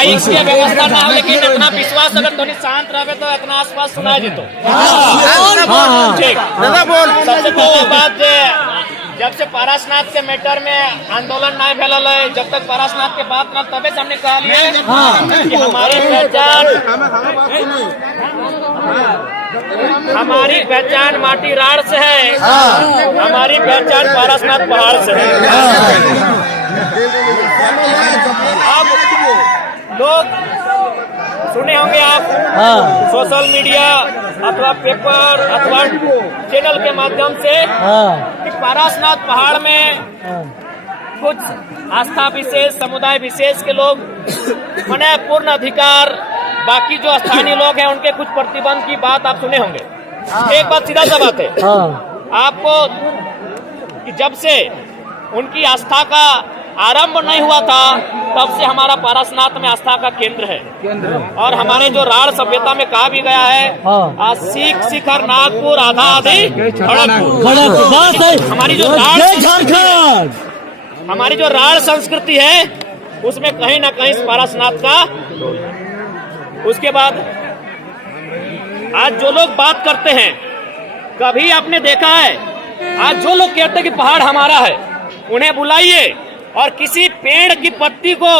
Mic की व्यवस्था ना हो, लेकिन इतना विश्वास अगर थोड़ी शांत रहे तो इतना आसपास सुनाई देतो। ठीक, सबसे पहले बात जब से पारसनाथ के मैटर में आंदोलन नहीं फैलल है, जब तक पारसनाथ के बात न तबे से हमने कहा लिया कि हमारी पहचान माटी राड़ से है, हमारी पहचान पारसनाथ पहाड़ से है। अब लोग सुने होंगे आप सोशल मीडिया अथवा पेपर अथवा चैनल के माध्यम से कि पारसनाथ पहाड़ में कुछ आस्था विशेष समुदाय विशेष के लोग मने पूर्ण अधिकार, बाकी जो स्थानीय लोग हैं उनके कुछ प्रतिबंध की बात आप सुने होंगे। एक बात सीधा सा बात है आपको कि जब से उनकी आस्था का आरंभ नहीं हुआ था तब से हमारा पारसनाथ में आस्था का केंद्र है। और हमारे जो राड़ सभ्यता में कहा भी गया है सीख शिखर नागपुर आधा आधी हमारी जो राड़ संस्कृति है उसमें कहीं ना कहीं पारसनाथ का। उसके बाद आज जो लोग बात करते हैं, कभी आपने देखा है आज जो लोग कहते हैं कि पहाड़ हमारा है, उन्हें बुलाइए और किसी पेड़ की पत्ती को,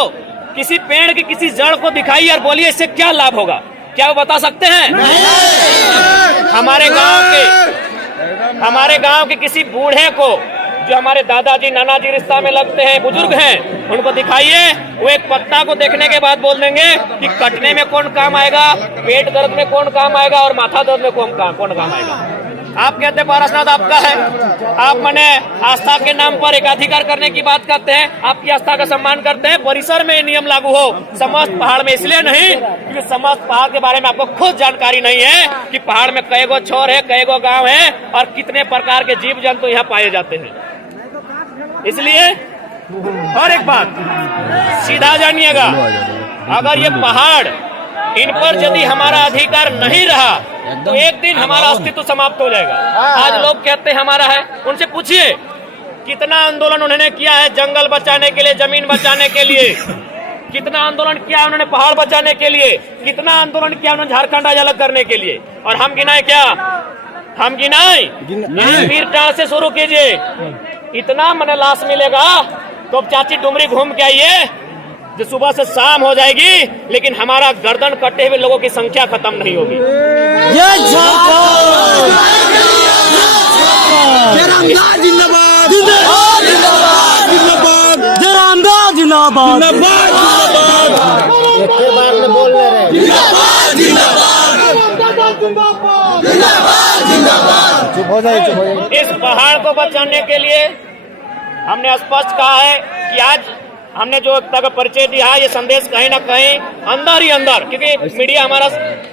किसी पेड़ की किसी जड़ को दिखाइए और बोलिए इससे क्या लाभ होगा, क्या वो बता सकते हैं? हमारे गांव के किसी बूढ़े को जो हमारे दादाजी नानाजी रिश्ता में लगते हैं, बुजुर्ग हैं, उनको दिखाइए, वो एक पत्ता को देखने के बाद बोल देंगे कि कटने में कौन काम आएगा, पेट दर्द में कौन काम आएगा और माथा दर्द में कौन काम आएगा। आप कहते हैं पारसनाथ आपका है, आप मने आस्था के नाम पर एकाधिकार करने की बात करते हैं, आपकी आस्था का सम्मान करते हैं। परिसर में नियम लागू हो, समस्त पहाड़ में इसलिए नहीं क्योंकि समस्त पहाड़ के बारे में आपको खुद जानकारी नहीं है कि पहाड़ में कई गो छोर है, कई गो गांव है और कितने प्रकार के जीव जंतु यहाँ पाए जाते हैं। इसलिए और एक बात सीधा जानिएगा, अगर ये पहाड़ इन पर यदि हमारा अधिकार नहीं रहा तो एक दिन हमारा अस्तित्व समाप्त हो जाएगा। आज लोग कहते हैं हमारा है, उनसे पूछिए कितना आंदोलन उन्होंने किया है जंगल बचाने के लिए, जमीन बचाने के लिए, कितना आंदोलन किया उन्होंने पहाड़ बचाने के लिए, कितना आंदोलन किया उन्होंने झारखंड आज अलग करने के लिए। और हम गिनाए क्या? हम गिनाए वीर टाड़ से शुरू कीजिए, इतना मन लाश मिलेगा तो अब चाची डुमरी घूम के आइए जो सुबह से शाम हो जाएगी, लेकिन हमारा गर्दन कटे हुए लोगों की संख्या खत्म नहीं होगी। इस पहाड़ को बचाने के लिए हमने स्पष्ट कहा है कि आज हमने जो तक परिचय दिया है, ये संदेश कहीं ना कहीं अंदर ही अंदर, क्योंकि मीडिया हमारा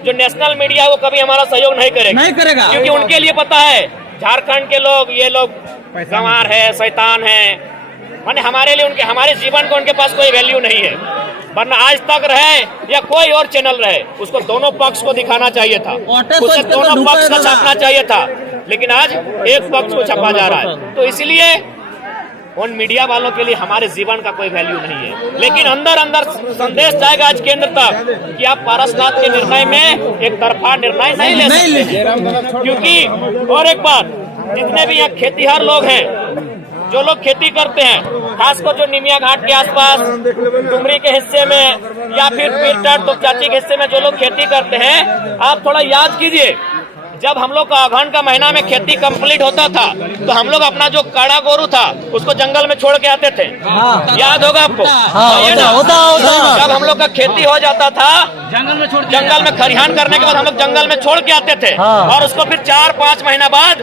जो नेशनल मीडिया है वो कभी हमारा सहयोग नहीं करेगा, क्योंकि उनके लिए पता है झारखंड के लोग, ये लोग गंवार है, शैतान है, माने हमारे लिए उनके, हमारे जीवन को उनके पास कोई वैल्यू नहीं है। वरना आज तक रहे या कोई और चैनल रहे, उसको दोनों पक्ष को दिखाना चाहिए था, उसे दोनों पक्ष का छापना चाहिए था, लेकिन आज एक पक्ष को छापा जा रहा है। तो इसलिए उन मीडिया वालों के लिए हमारे जीवन का कोई वैल्यू नहीं है। लेकिन अंदर अंदर संदेश जाएगा आज केंद्र तक कि आप पारसनाथ के निर्णय में एक तरफा निर्णय नहीं ले सकते, क्योंकि और एक बात, जितने भी यहाँ खेतीहर लोग हैं, जो लोग खेती करते हैं, खासकर जो निमिया घाट के आसपास डुमरी के हिस्से में या फिर पीरटाट तो चाची के हिस्से में जो लोग खेती करते हैं, आप थोड़ा याद कीजिए, जब हम लोग का अगहन का महीना में खेती कंप्लीट होता था तो हम लोग अपना जो काड़ा गोरू था उसको जंगल में छोड़ के आते थे। याद होगा आपको? जब हम लोग का खेती हो जाता था जंगल में खरिहान करने के बाद हम लोग जंगल में छोड़ के आते थे, और उसको फिर 4-5 महीना बाद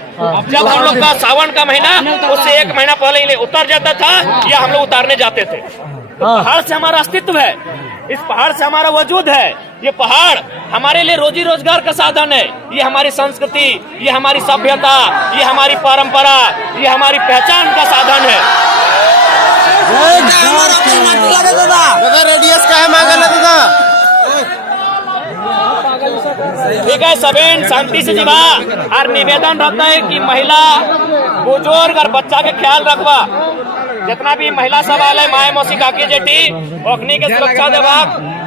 जब हम लोग का सावन का महीना, उससे 1 महीना पहले उतर जाता था या हम लोग उतारने जाते थे। तो पहाड़ से हमारा अस्तित्व है, इस पहाड़ से हमारा वजूद है। ये पहाड़ हमारे लिए रोजी रोजगार का साधन है, ये हमारी संस्कृति, ये हमारी सभ्यता, ये हमारी परंपरा, ये हमारी पहचान का साधन है। ठीक है, सबेन शांति से जीवा। और निवेदन रहता है कि महिला, बुजुर्ग और बच्चा के ख्याल रखवा। जितना भी महिला सवाल है, माए मौसी काकी जेठी, ओखनी के सुरक्षा देवा,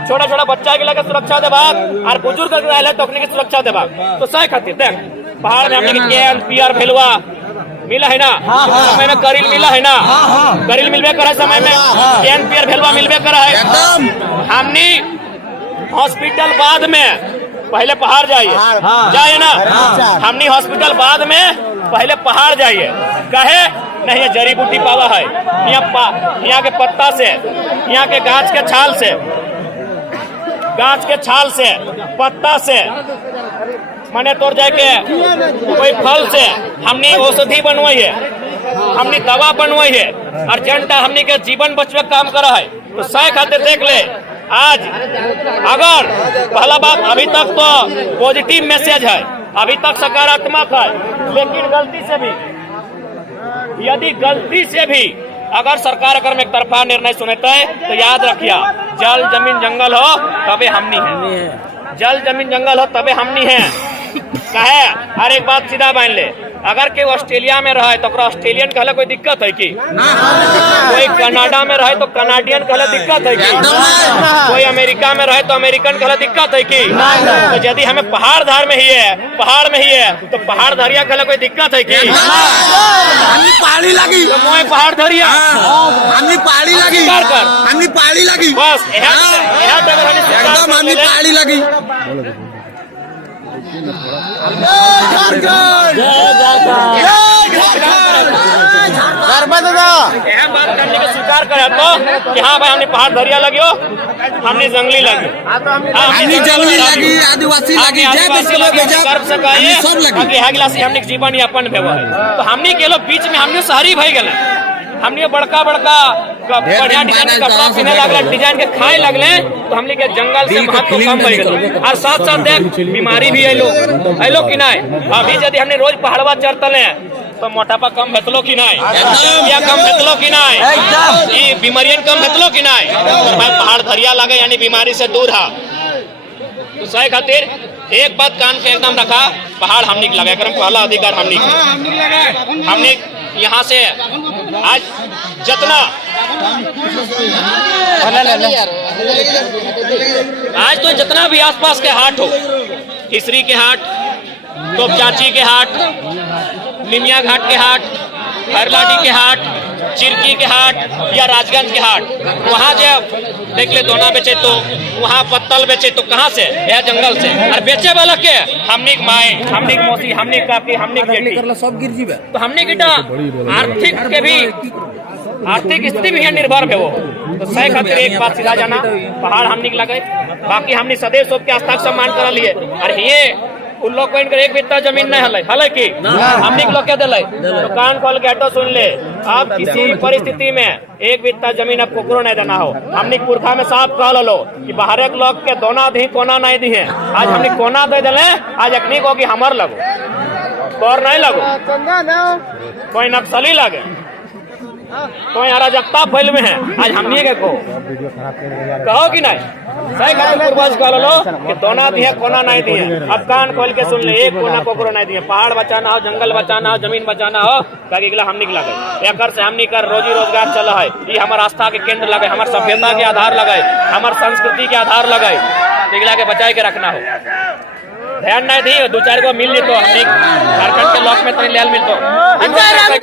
छोटा छोटा बच्चा के लगे सुरक्षा देबाक और बुजुर्ग के तो अपने की सुरक्षा देबाक तो सही खातिर देख पहाड़ में हमने KNPR भेलवा मिला है ना समय में करील मिला है ना करील मिलबे करे समय में KNPR भेलवा मिलबे करे है हमने हॉस्पिटल बाद में पहले पहाड़ जाइए ना हमने हॉस्पिटल बाद में पहले पहाड़ जाइए कहे नहीं ये जड़ी बूटी पावा है यहाँ के पत्ता से यहाँ के गाछ के छाल से पत्ता से मने तोड़ जाए के कोई फल से हमने औषधि बनवाई है हमने दवा बनवाई है अर्जेंटा हमने के जीवन बचवे काम करा है तो सही खातिर देख ले आज अगर पहला बात अभी तक तो पॉजिटिव मैसेज है अभी तक सकारात्मक है लेकिन यदि गलती से भी अगर सरकार अगर में एक तरफा निर्णय सुनता है तो याद रखिए जल जमीन जंगल हो तबे हमनी है जल जमीन जंगल हो तबे हमनी है कहे हर एक बात सीधा मान ले अगर कोई ऑस्ट्रेलिया में रहे तो ऑस्ट्रेलियन कहले कोई दिक्कत है कि कोई कनाडा में रहे तो कनाडियन कहले दिक्कत है कि कोई अमेरिका में रहे तो अमेरिकन कहले दिक्कत है कि तो यदि हमें पहाड़ धार में ही है तो पहाड़ धरिया कहले कोई दिक्कत है कि पहाड़ी लगी तो मोए पहाड़ धरिया पहाड़ी लगी पहाड़ी लगी बस एकदम पहाड़ी लगी बात करने का स्वीकार करे तो कि हाँ भाई हमने पहाड़ धरिया लगी हो हमने जंगली लगी आदिवासी लगी हमने जीवन यापन भेव है तो हमने के लोग बीच में हमने शहरी भई गए हमने बड़का बढ़िया डिजाइन के कपड़ा पहने लगले डिजाइन के खाए लगले तो हमने के जंगल से महत्व कम बढ़ गए और साथ साथ देख बीमारी भी अलो कि नहीं अभी यदि हमने रोज पहाड़वा चढ़तले तो मोटापा कम भेतलो कि नहीं या कम भेतलो कि नहीं बीमारियन कम भेतलो कि नहीं भाई पहाड़ धरिया लगे यानी बीमारी से दूर है तो सही खातिर एक बात कान पे एकदम रखा पहाड़ हमने लगा पहला अधिकार हमने यहाँ से आज जितना आज तो जितना भी आसपास के हाट हो इसरी के हाट तोपचाची के हाट निमिया घाट के हाट हरलाडी के हाट चिरकी के हाट या राजगंज के हाट वहाँ जब देख ले दोना बेचे तो वहाँ पत्तल बेचे तो कहाँ से यह जंगल से और बेचे वाला के हमने माए हमने मौसी हमने काकी हमने बेटी सब गिर जीवे तो हमने गिटा आर्थिक के भी आर्थिक स्थिति भी है निर्भर है वो तो सही खातिर एक बात सीधा जाना पहाड़ हमने लगे बाकी हमने सदैव सबके आस्था सम्मान कर लिए और ये उन लोग को इनकर एक बित्ता जमीन नहीं हल की हमने लोग क्या दिले तो कान खोल के हटो सुन ले आप किसी परिस्थिति में एक बित्ता जमीन अब कुकरो नहीं देना हो हमने पुरखा में साफ कह लो कि बाहर के लोग के दोना दी कोना नहीं दी है आज हमने कोना दे दिले आज अखनी को कि हमार लगो तोर नहीं लगो कोई नक्सली लगे कोई अराजकता फैल में है आज हमने के कहो कि नहीं सही पूर्वज कह लो कि दोना दिए कोना नहीं दिए अब कान खोल के सुन ले एक कोना कोकरो नहीं दिए पहाड़ बचाना हो जंगल बचाना हो जमीन बचाना हो ताकि हमने लगे एक से हमने कर रोजी रोजगार चल है ये हमारे आस्था के केंद्र लगे हमारे सभ्यता के आधार लगे हमारे संस्कृति के आधार लगे इगला के बचाए के रखना हो ध्यान नहीं दी दो चार को मिल तो हमने झारखंड के लोक में तो मिलतो